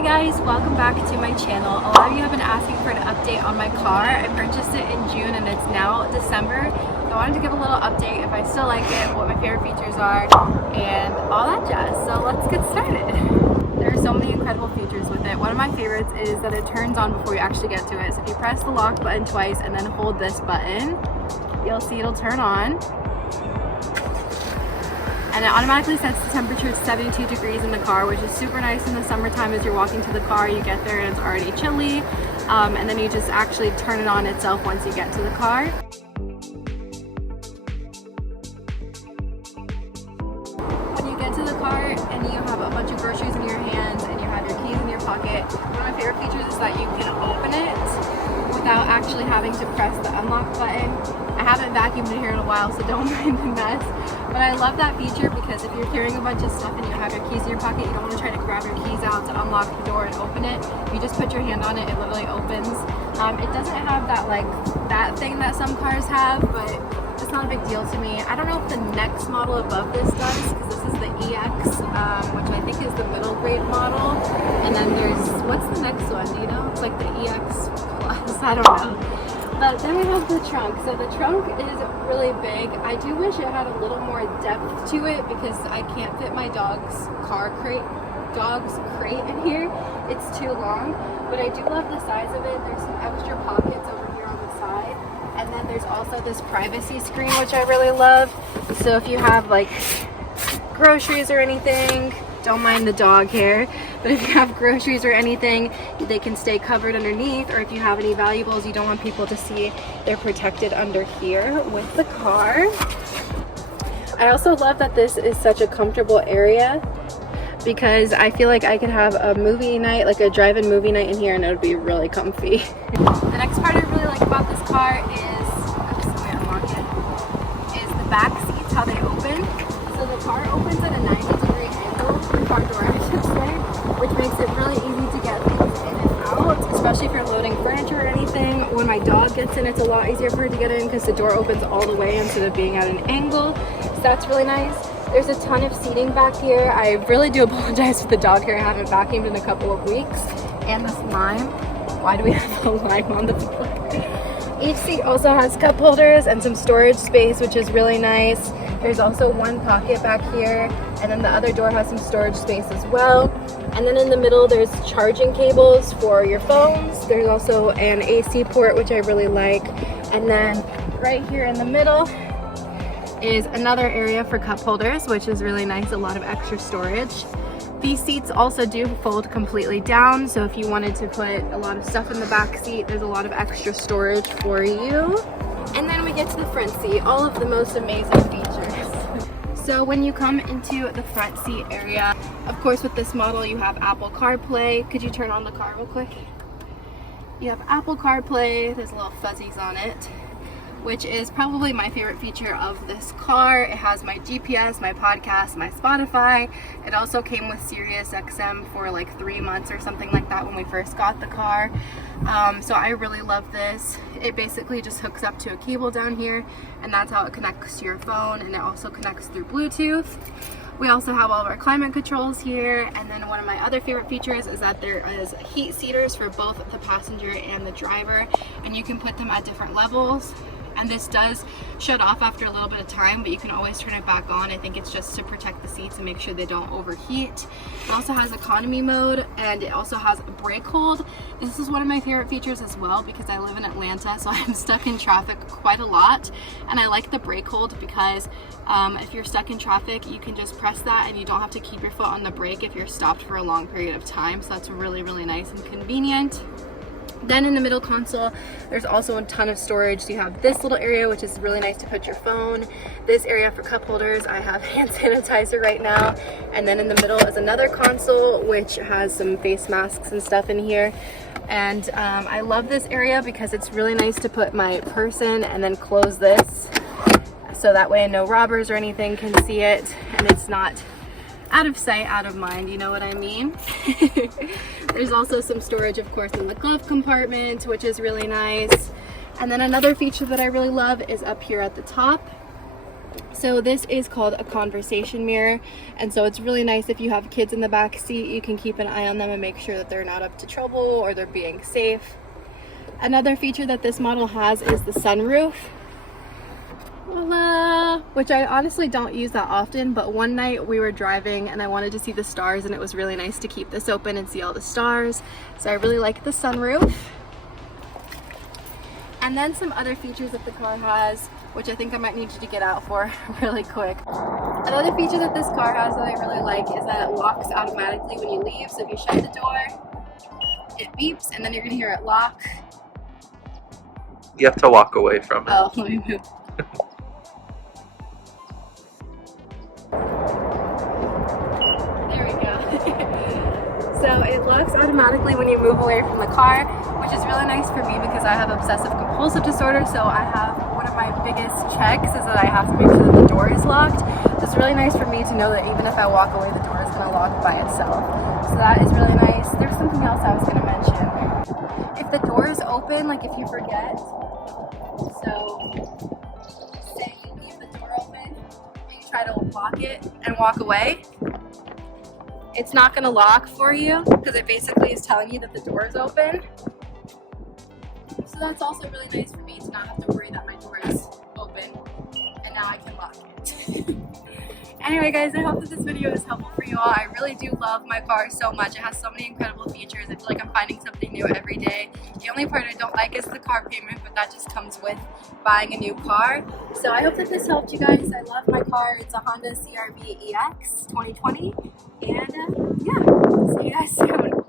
Hi guys, welcome back to my channel. A lot of you have been asking for an update on my car. I purchased it in June and it's now December. So I wanted to give a little update if I still like it, what my favorite features are, and all that jazz. So let's get started. There are so many incredible features with it. One of my favorites is that it turns on before you actually get to it. So if you press the lock button twice and then hold this button, you'll see it'll turn on. And it automatically sets the temperature to 72 degrees in the car, which is super nice in the summertime. As you're walking to the car, you get there and it's already chilly, and then you just actually turn it on itself once you get to the car. When you get to the car and you have a bunch of groceries in your hands and you have your keys in your pocket, one of my favorite features is that you can open it without actually having to press the unlock button. I haven't vacuumed in here in a while, so don't mind the mess. But I love that feature because if you're carrying a bunch of stuff and you have your keys in your pocket, you don't want to try to grab your keys out to unlock the door and open it. You just put your hand on it, it literally opens. It doesn't have that thing that some cars have, but it's not a big deal to me. I don't know if the next model above this does, because this is the EX, which I think is the middle grade model. And then there's, what's the next one? Do you know? It's like the EX Plus, I don't know. But then we have the trunk. So the trunk is really big. I do wish it had a little more depth to it because I can't fit my dog's crate in here. It's too long. But I do love the size of it. There's some extra pockets over here on the side. And then there's also this privacy screen, which I really love. So if you have like groceries or anything, don't mind the dog hair, but if you have groceries or anything, they can stay covered underneath, or if you have any valuables you don't want people to see, they're protected under here with the car. I also love that this is such a comfortable area because I feel like I could have a movie night, like a drive-in movie night in here, and it would be really comfy. The next part I really like about this car is, the back seats, how they open. So the car opens at a 90-degree angle, the car door I should say, which makes it really easy to get things in and out, especially if you're loading furniture or anything. When my dog gets in, it's a lot easier for her to get in because the door opens all the way instead of being at an angle. So that's really nice. There's a ton of seating back here. I really do apologize for the dog hair. I haven't vacuumed in a couple of weeks. And this lime. Why do we have a lime on the floor? Each seat also has cup holders and some storage space, which is really nice. There's also one pocket back here, and then the other door has some storage space as well. And then in the middle, there's charging cables for your phones. There's also an AC port, which I really like. And then right here in the middle is another area for cup holders, which is really nice, a lot of extra storage. These seats also do fold completely down, so if you wanted to put a lot of stuff in the back seat, there's a lot of extra storage for you. And then we get to the front seat, all of the most amazing features. So when you come into the front seat area, of course with this model you have Apple CarPlay. Could you turn on the car real quick? You have Apple CarPlay, there's little fuzzies on it, which is probably my favorite feature of this car. It has my GPS, my podcast, my Spotify. It also came with Sirius XM for like 3 months or something like that when we first got the car. So I really love this. It basically just hooks up to a cable down here, and that's how it connects to your phone, and it also connects through Bluetooth. We also have all of our climate controls here, and then one of my other favorite features is that there is heat seaters for both the passenger and the driver, and you can put them at different levels. And this does shut off after a little bit of time, but you can always turn it back on. I think it's just to protect the seats and make sure they don't overheat. It also has economy mode, and it also has a brake hold. This is one of my favorite features as well because I live in Atlanta, so I'm stuck in traffic quite a lot. And I like the brake hold because if you're stuck in traffic, you can just press that and you don't have to keep your foot on the brake if you're stopped for a long period of time. So that's really, really nice and convenient. Then in the middle console, there's also a ton of storage. So you have this little area, which is really nice to put your phone. This area for cup holders. I have hand sanitizer right now. And then in the middle is another console, which has some face masks and stuff in here. And I love this area because it's really nice to put my purse in and then close this. So that way no robbers or anything can see it. And it's not out of sight, out of mind, you know what I mean? There's also some storage, of course, in the glove compartment, which is really nice. And then another feature that I really love is up here at the top. So this is called a conversation mirror, and so it's really nice if you have kids in the back seat. You can keep an eye on them and make sure that they're not up to trouble or they're being safe. Another feature that this model has is the sunroof. Voila! Which I honestly don't use that often, but one night we were driving and I wanted to see the stars, and it was really nice to keep this open and see all the stars. So I really like the sunroof. And then some other features that the car has, which I think I might need you to get out for really quick. Another feature that this car has that I really like is that it locks automatically when you leave. So if you shut the door, it beeps, and then you're gonna hear it lock. You have to walk away from it. Oh, let me move. There we go. So it locks automatically when you move away from the car, which is really nice for me because I have obsessive compulsive disorder. So I have, one of my biggest checks is that I have to make sure that the door is locked. So it's really nice for me to know that even if I walk away, the door is going to lock by itself. So that is really nice. There's something else I was going to mention. If the door is open, like if you forget, so say you leave the door open and you try to lock it and walk away, it's not going to lock for you because it basically is telling you that the door is open. So that's also really nice for me to not have to worry that my door is open and now I can lock it. Anyway guys, I hope that this video is helpful for you all. I really do love my car so much. It has so many incredible features. I feel like I'm finding something new every day. The only part I don't like is the car payment, but that just comes with buying a new car. So I hope that this helped you guys. I love my car. It's a Honda CRV EX 2020. And yeah, see you guys soon.